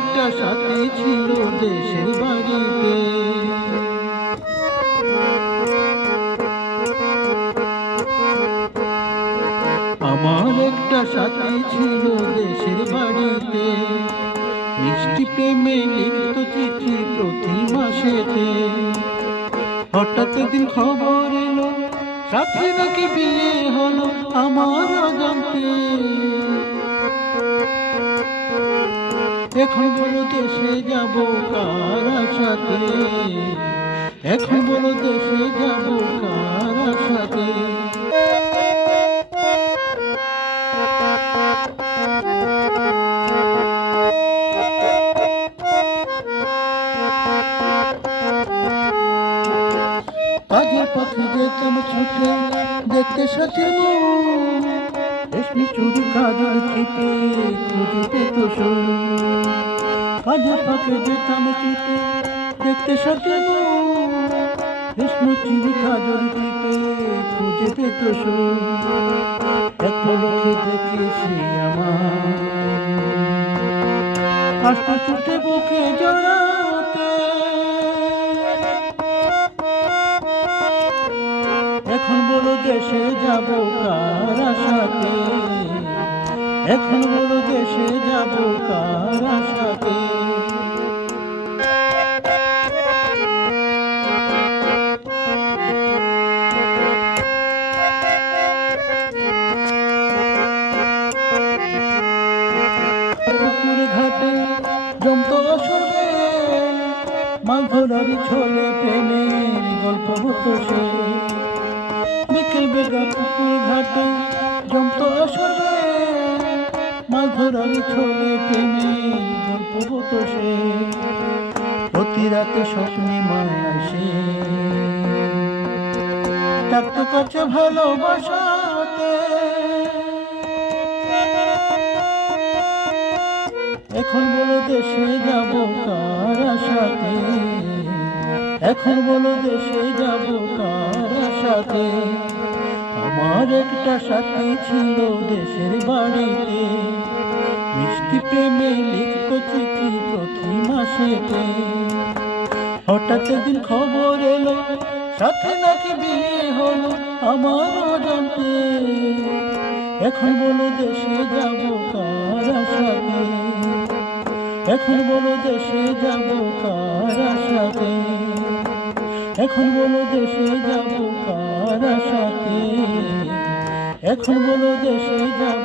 একটা সাথী ছিল দেশের বাড়িতে। আমার একটা সাথী ছিল দেশের বাড়িতে, মিষ্টি প্রেমে লিখত চিঠি প্রতি মাসেতে। হঠাৎ দিন খবর এলো সাথী নাকি বিয়ে হলো আমার অজান্তে। এখন বলো দেশে যাব কার আশাতে, এখন বলো দেশে যাব কার আশাতে। কাজের পাখি যেতাম ছুটে দেখতে সাথে রেশমি চুরি কাজল ছিপে খুঁজে পেত সুর। কাজের পাখি যেতাম ছুটে দেখতে সাথে রেশমি চুরি কাজল ছিপে খুঁজে পেত সুর। এত লোকে দেখে সে আমার আস্তে ছুটে বুকে জড়াতে। এখন বলো দেশে যাব কার আশাতে, এখন বলো দেশে যাব কার আশাতে। পুকুর ঘাটে জমতো আসরে মাছ ধরারি ছোলে প্রেমের গল্প হতো সে। বিকেল বেলা পুকুর ঘাটে জমতো আসরে মাছ ধরারি ছোলে প্রেমের গল্প হতো সে। প্রতি রাতে স্বপ্নে মায় আসে থাকতো কাছে ভালোবাসাতে। এখন বলো দেশে যাব কার আশাতে, এখন বলো দেশে যাব কার আশাতে। আমার একটা সাথী ছিল দেশের বাড়িতে, মিষ্টি প্রেমে লিখত চিঠি প্রতি মাসেতে। হঠাৎ দিন খবর এলো সাথে নাকি বিয়ে হলো আমার অজান্তে। এখন বলো দেশে যাব কার আশাতে, এখন বলো দেশে যাব কার আশাতে, এখন বলো দেশে যাব কার আশাতে, এখন বলো দেশে যাব